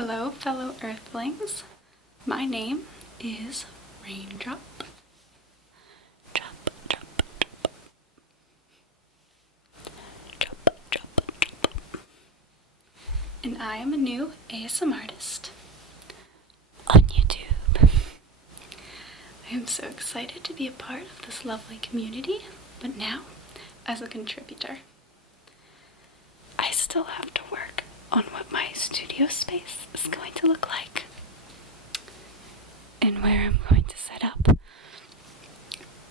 Hello, fellow Earthlings. My name is Rainedrop. Drop, drop, drop. Drop, drop, drop. And I am a new ASMR artist on YouTube. I am so excited to be a part of this lovely community, but now as a contributor. I still have to work on what my studio space is going to look like and where I'm going to set up.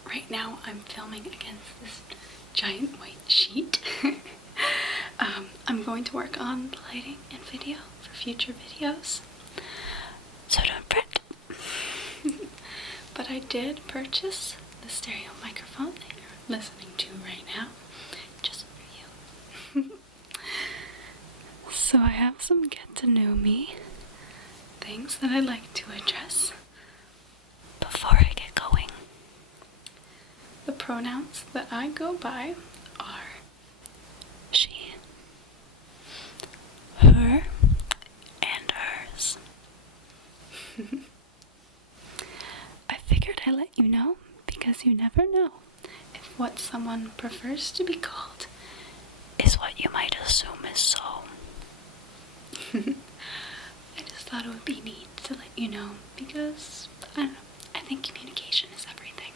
Right now I'm filming against this giant white sheet. I'm going to work on the lighting and video for future videos, so don't fret. But I did purchase the stereo microphone that you're listening to right now, just for you. So I have some get to know me things that I'd like to address before I get going. The pronouns that I go by are she, her, and hers. I figured I'd let you know because you never know if what someone prefers to be called is what you might assume is so. I just thought it would be neat to let you know because, I don't know, I think communication is everything.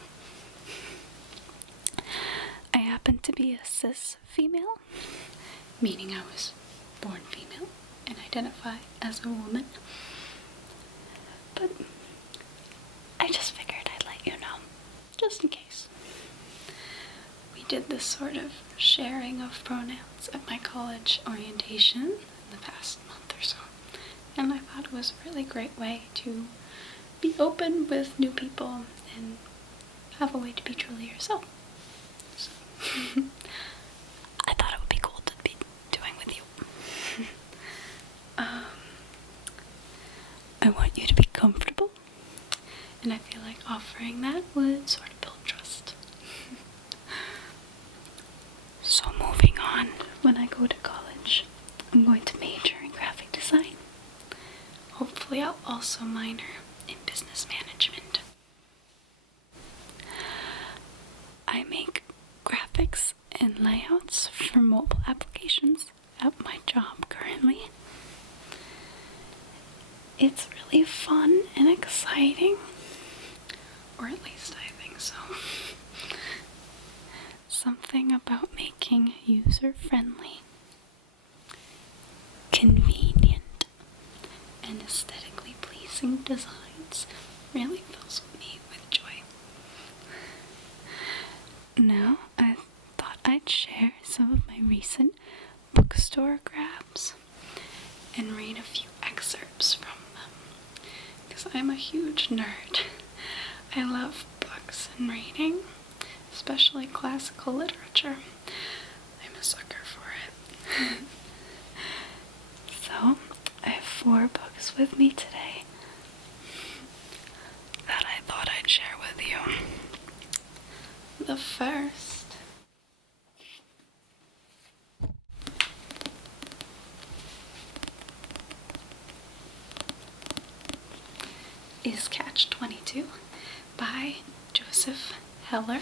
I happen to be a cis female, meaning I was born female and identify as a woman. But I just figured I'd let you know, just in case. We did this sort of sharing of pronouns at my college orientation in the past month or so, and I thought it was a really great way to be open with new people and have a way to be truly yourself. So, I thought it would be cool to be doing with you. I want you to be comfortable, and I feel like offering that would sort of build trust. So moving on, when I go to college, I'm going to major in graphic design. Hopefully I'll also minor in business management. I make graphics and layouts for mobile applications at my job currently. It's really fun and exciting, or at least I think so. Something about making user-friendly, convenient, and aesthetically pleasing designs really fills me with joy. Now, I thought I'd share some of my recent bookstore grabs and read a few excerpts from them, because I'm a huge nerd. I love books and reading, especially classical literature. I'm a sucker for it. So, I have 4 books with me today that I thought I'd share with you. The first is Catch-22 by Joseph Heller.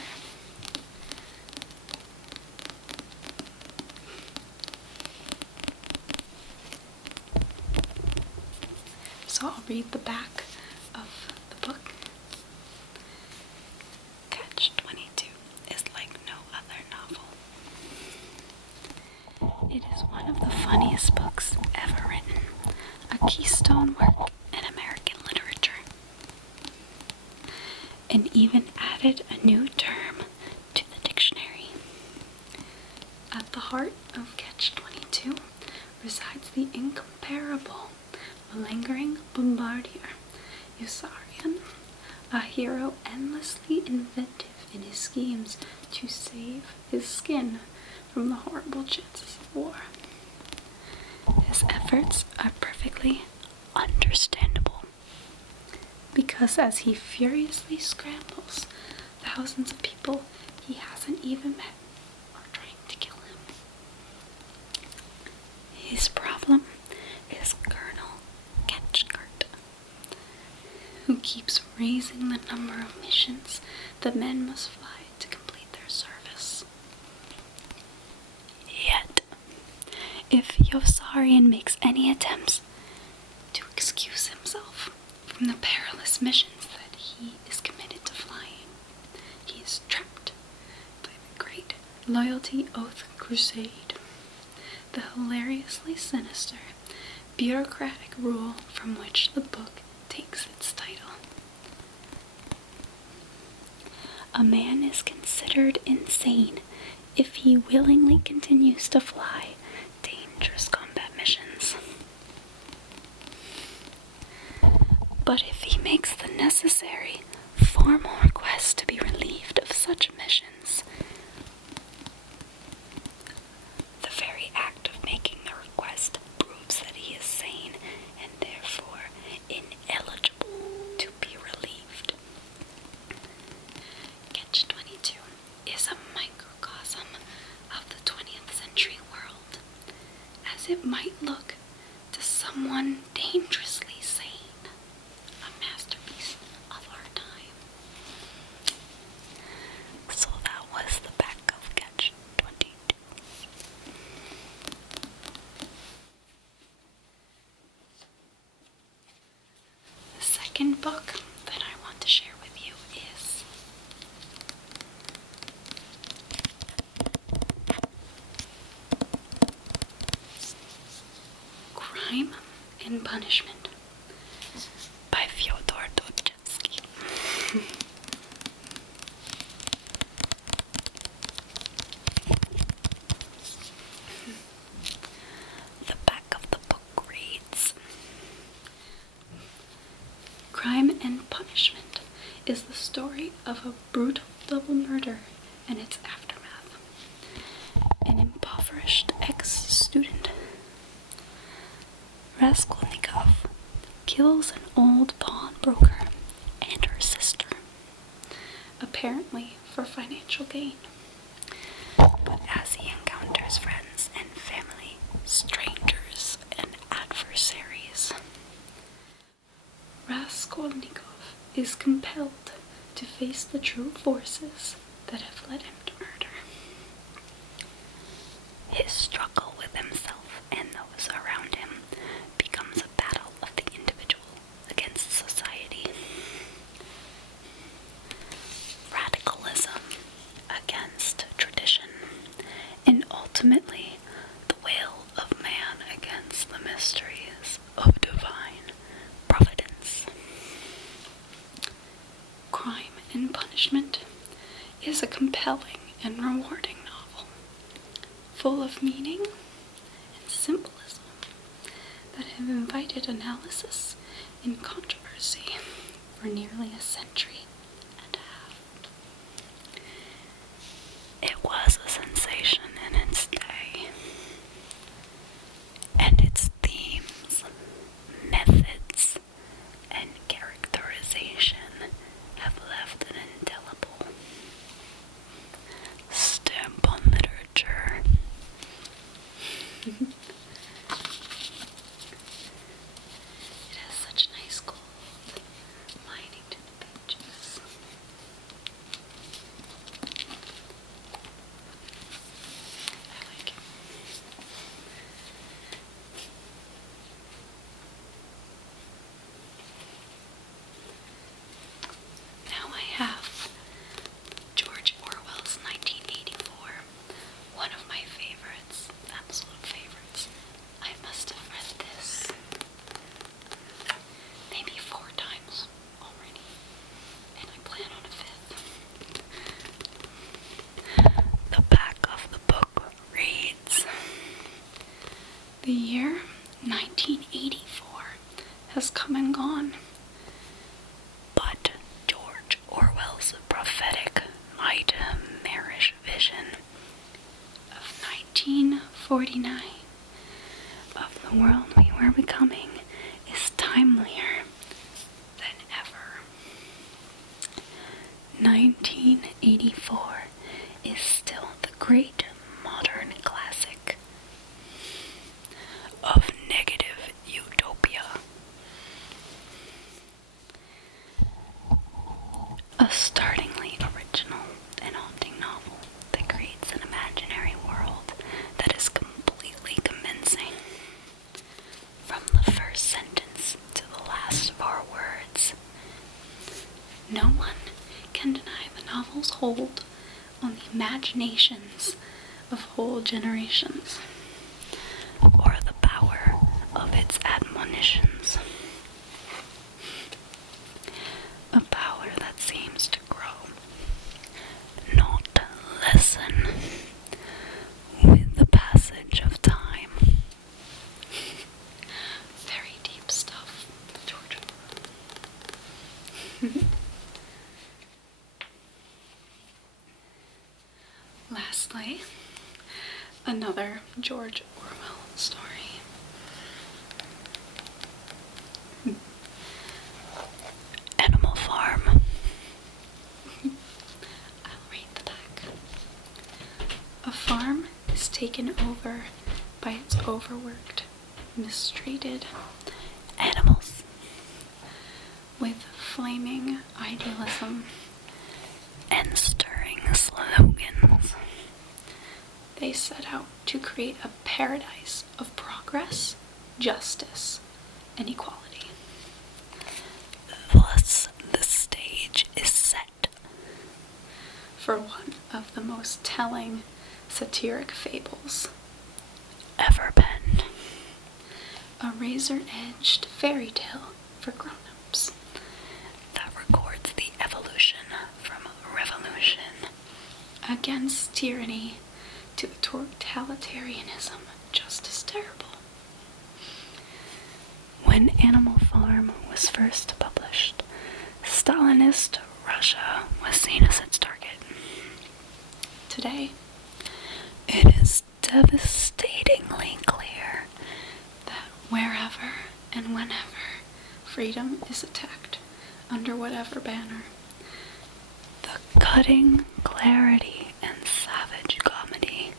So I'll read the back of the book. Catch-22 is like no other novel. It is one of the funniest books ever written, a keystone work in American literature, and even added a new term to the dictionary. At the heart of Catch-22 resides the incomparable, malingering bombardier, Yossarian, a hero endlessly inventive in his schemes to save his skin from the horrible chances of war. His efforts are perfectly understandable, because as he furiously scrambles, thousands of people he hasn't even met are trying to kill him. His problem is Colonel who keeps raising the number of missions the men must fly to complete their service. Yet, if Yossarian makes any attempts to excuse himself from the perilous missions that he is committed to flying, he is trapped by the Great Loyalty Oath Crusade, the hilariously sinister, bureaucratic rule from which the book takes its title. A man is considered insane if he willingly continues to fly dangerous combat missions. But if he makes the necessary formal request to be relieved of such missions, the very act of making the request proves that he is sane and therefore ineligible to be relieved. Catch-22 is a microcosm of the 20th century world, as it might look to someone dangerously sane. A masterpiece of our time. So that was the back of Catch-22. The second book that I want to share with you is Crime and Punishment by Fyodor Dostoevsky. The back of the book reads, Crime and Punishment is the story of a brutal double murder and its aftermath. An impoverished ex-student, Raskolnikov, kills an old pawnbroker and her sister, apparently for financial gain. But as he encounters friends and family, strangers and adversaries, Raskolnikov is compelled to face the true forces that have led him to murder. His struggle with himself and those around him becomes a battle of the individual against society. Radicalism against tradition, and ultimately the will of man against the mysteries of divine providence. Crime and Punishment is a compelling and rewarding novel, full of meaning and symbolism that have invited analysis and controversy for nearly a century and a half. It was a sensation in its day, and its themes, methods, and characterization have left an indelible stamp on literature. It has such nice gold lining to the pages. I like it. Now I have George Orwell's 1984, one of my favorites, absolute favorites. I must have read this maybe 4 times already, and I plan on a 5th. The back of the book reads, The year 1984 has come and gone, but George Orwell's prophetic, nightmarish vision of 1949, of the world we were becoming, is timelier than ever. 1984 is still the great modern classic of negative utopia. A startlingly original and haunting novel that creates an imaginary world that is completely convincing. From the first sentence to the last of our words, no one can deny the novel's hold on the imaginations of whole generations, or the power of its admonitions. A power that seems to grow, not lessen, with the passage of time. Very deep stuff, Georgia. Lastly, another George Orwell story. Animal Farm. I'll read the back. A farm is taken over by its overworked, mistreated animals. With flaming idealism and stirring slogans, they set out to create a paradise of progress, justice, and equality. Thus, the stage is set for one of the most telling satiric fables ever penned. A razor-edged fairy tale for grown-ups that records the evolution from revolution against tyranny to the totalitarianism just as terrible. When Animal Farm was first published, Stalinist Russia was seen as its target. Today, it is devastatingly clear that wherever and whenever freedom is attacked, under whatever banner, the cutting clarity and savage comedy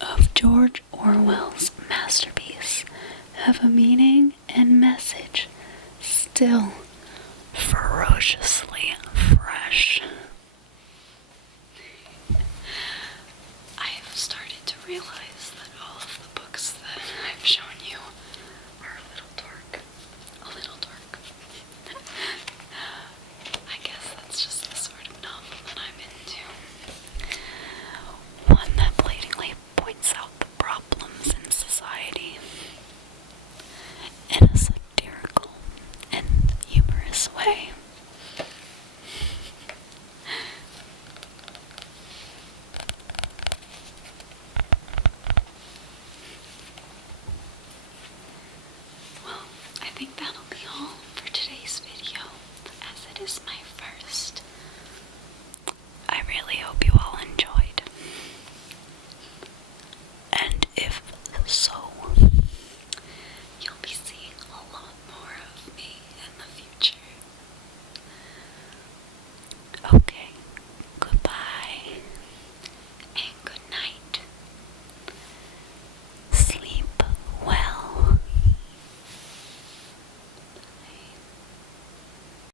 of George Orwell's masterpiece have a meaning and message still ferociously fresh. I have started to realize that all of the books that I've shown you are a little dark. A little dark. I guess that's just the sort of novel that I'm into. One that blatantly points out the problems in society in a satirical and humorous way.